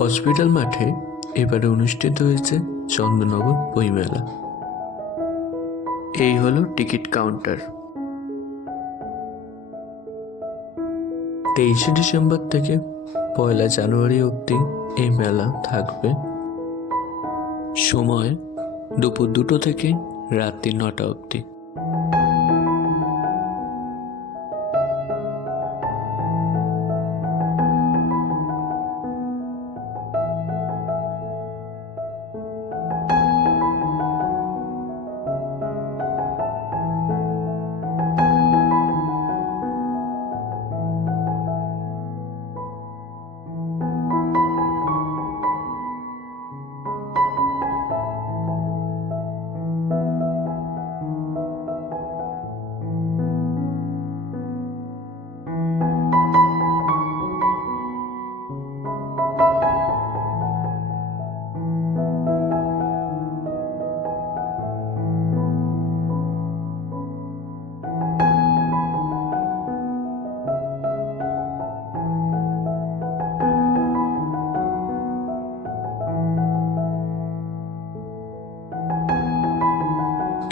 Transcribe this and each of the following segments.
Hospital মাঠে এবারে অনুষ্ঠিত হয়েছে চন্দ্রনগর বইমেলা। এই হলো টিকিট কাউন্টার। তেইশে ডিসেম্বর থেকে পয়লা জানুয়ারি অবধি এই মেলা থাকবে। সময় দুপুর দুটো থেকে রাত্রি নটা অবধি।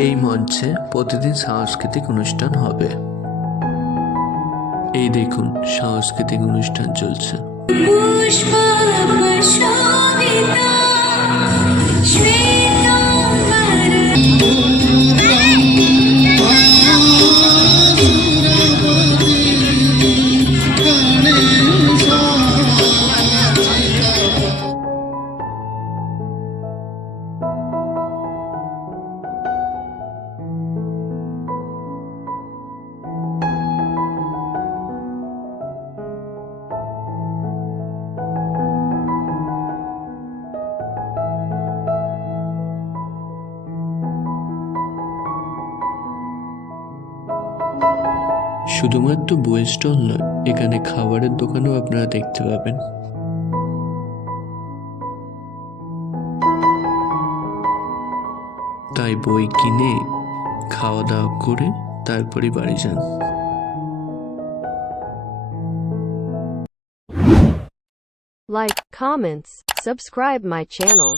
এই মঞ্চে প্রতিদিন সাংস্কৃতিক অনুষ্ঠান হবে। এই দেখুন সাংস্কৃতিক অনুষ্ঠান চলছে। পুষ্পশোভিতা শুধুমাত্র বই স্টল নয় এখানে খাবারের দোকানও আপনারা দেখতে পাবেন তাই বই কিনে খাওয়া দাওয়া করে তারপরে বাড়ি যান Like, comments, subscribe my channel.